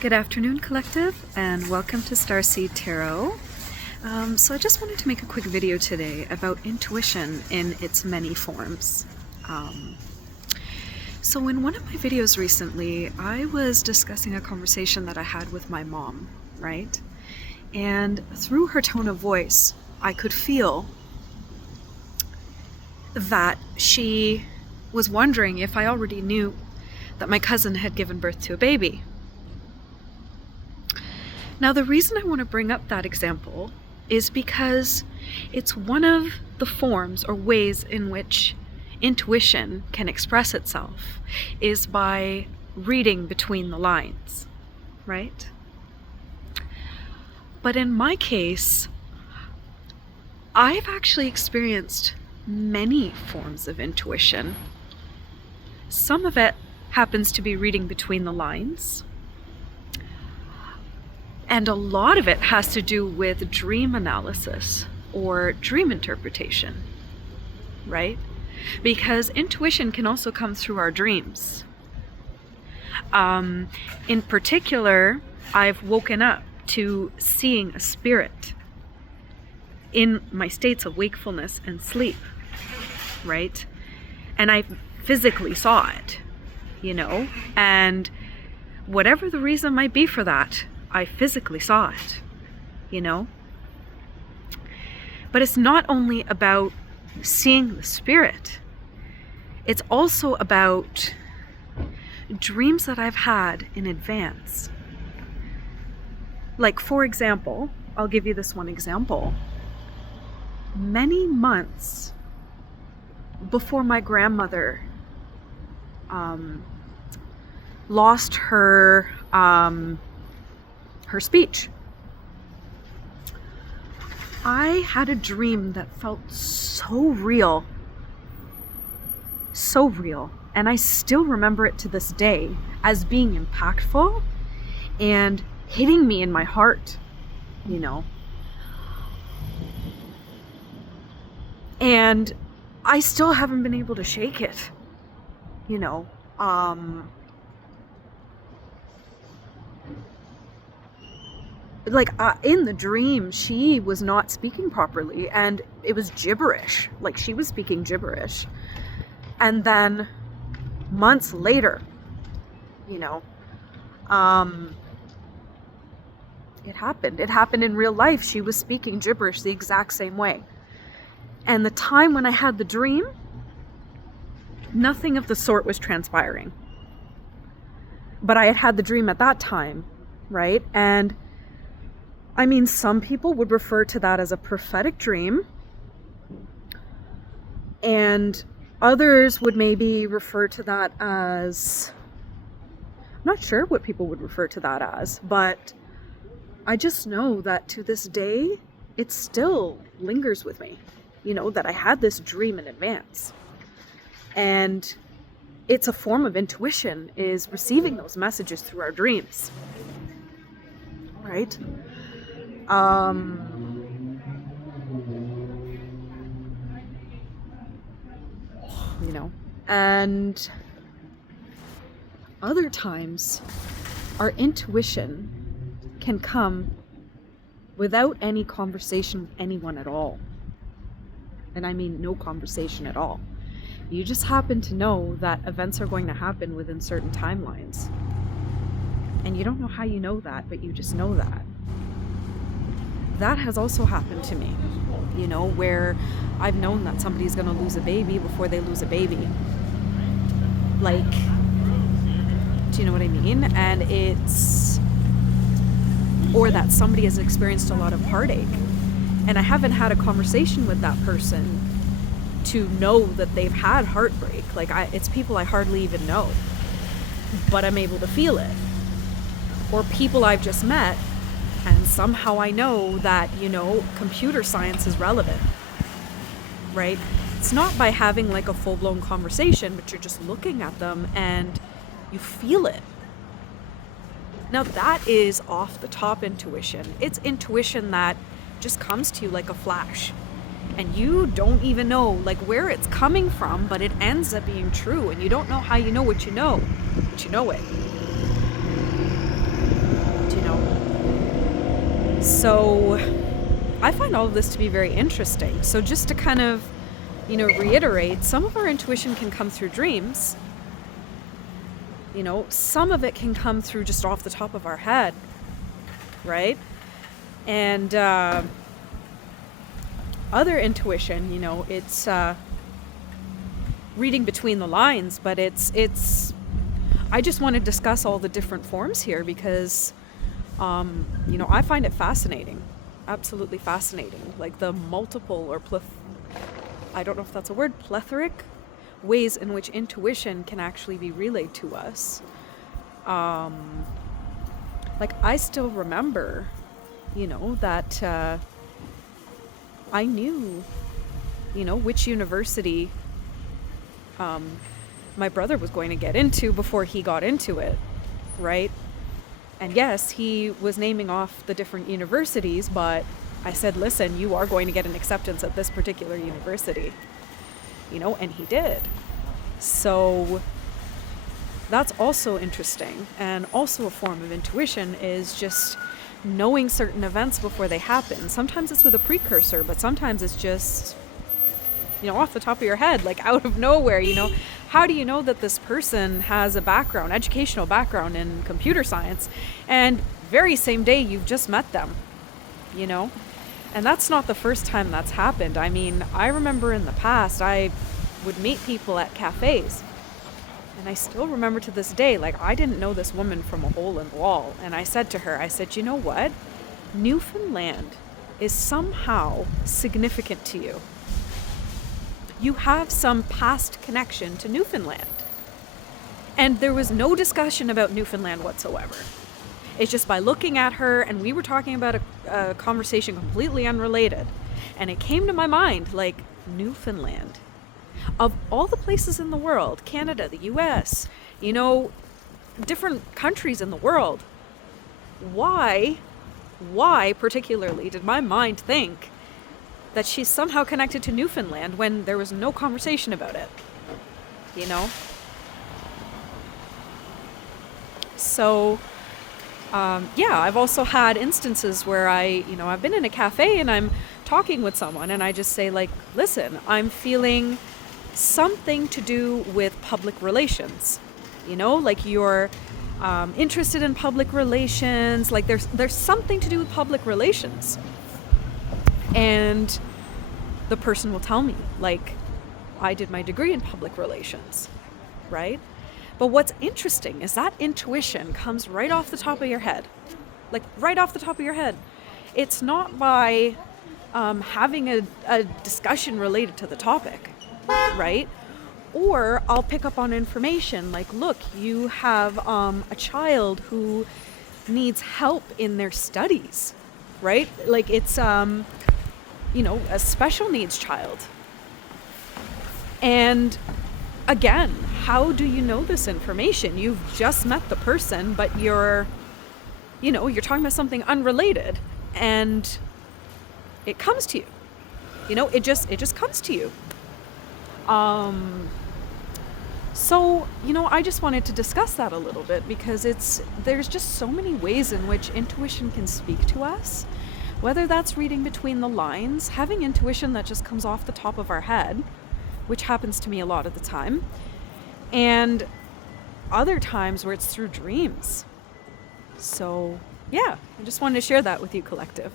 Good afternoon, Collective, and welcome to Starseed Tarot. So I just wanted to make a quick video today about intuition in its many forms. So in one of my videos recently, I was discussing a conversation that I had with my mom, right? And through her tone of voice, I could feel that she was wondering if I already knew that my cousin had given birth to a baby. Now, the reason I want to bring up that example is because it's one of the forms or ways in which intuition can express itself is by reading between the lines, right? But in my case, I've actually experienced many forms of intuition. Some of it happens to be reading between the lines. And a lot of it has to do with dream analysis or dream interpretation, right? Because intuition can also come through our dreams. In particular, I've woken up to seeing a spirit in my states of wakefulness and sleep, right? And I physically saw it, and whatever the reason might be for that, I physically saw it, But it's not only about seeing the spirit. It's also about dreams that I've had in advance. Like, for example, I'll give you this one example. Many months before my grandmother lost her speech, I had a dream that felt so real, and I still remember it to this day as being impactful and hitting me in my heart, and I still haven't been able to shake it, in the dream, she was not speaking properly, and it was gibberish. Like, she was speaking gibberish. And then months later, it happened. It happened in real life. She was speaking gibberish the exact same way. And the time when I had the dream, nothing of the sort was transpiring. But I had had the dream at that time, right? And I mean, some people would refer to that as a prophetic dream, and others would maybe refer to that as, I'm not sure what people would refer to that as, but I just know that to this day, it still lingers with me, that I had this dream in advance. And it's a form of intuition, is receiving those messages through our dreams, right? And other times our intuition can come without any conversation with anyone at all. And I mean no conversation at all. You just happen to know that events are going to happen within certain timelines. And you don't know how you know that, but you just know that. That has also happened to me, where I've known that somebody's going to lose a baby before they lose a baby. Like, do you know what I mean? And or that somebody has experienced a lot of heartache, and I haven't had a conversation with that person to know that they've had heartbreak. Like, it's people I hardly even know, but I'm able to feel it. Or people I've just met, and somehow I know that, computer science is relevant, right? It's not by having like a full-blown conversation, but you're just looking at them and you feel it. Now, that is off the top intuition. It's intuition that just comes to you like a flash. And you don't even know like where it's coming from, but it ends up being true. And you don't know how you know what you know, but you know it. So I find all of this to be very interesting. So just to kind of, reiterate, some of our intuition can come through dreams. Some of it can come through just off the top of our head, right? And other intuition, it's reading between the lines, but it's I just want to discuss all the different forms here because I find it fascinating, absolutely fascinating, like the multiple or I don't know if that's a word, plethoric ways in which intuition can actually be relayed to us. Like I still remember, that I knew, which university my brother was going to get into before he got into it, right? And yes, he was naming off the different universities, but I said, listen, you are going to get an acceptance at this particular university, and he did. So that's also interesting. And also a form of intuition is just knowing certain events before they happen. Sometimes it's with a precursor, but sometimes it's just, off the top of your head, like out of nowhere, How do you know that this person has a educational background in computer science, and very same day you've just met them, And that's not the first time that's happened. I mean, I remember in the past, I would meet people at cafes, and I still remember to this day, like I didn't know this woman from a hole in the wall. And I said to her, you know what? Newfoundland is somehow significant to you. You have some past connection to Newfoundland. And there was no discussion about Newfoundland whatsoever. It's just by looking at her, and we were talking about a conversation completely unrelated. And it came to my mind, like, Newfoundland. Of all the places in the world, Canada, the US, different countries in the world, why particularly did my mind think that she's somehow connected to Newfoundland when there was no conversation about it, So, I've also had instances where I've been in a cafe and I'm talking with someone and I just say, like, listen, I'm feeling something to do with public relations, like you're interested in public relations, like there's something to do with public relations. And the person will tell me, like, I did my degree in public relations, right? But what's interesting is that intuition comes right off the top of your head, like right off the top of your head. It's not by having a discussion related to the topic, right? Or I'll pick up on information like, look, you have a child who needs help in their studies, right? Like it's, a special needs child. And again, how do you know this information? You've just met the person, but you're talking about something unrelated, and it comes to you. It just comes to you. So, I just wanted to discuss that a little bit because there's just so many ways in which intuition can speak to us, whether that's reading between the lines, having intuition that just comes off the top of our head, which happens to me a lot of the time, and other times where it's through dreams. So, I just wanted to share that with you, collective.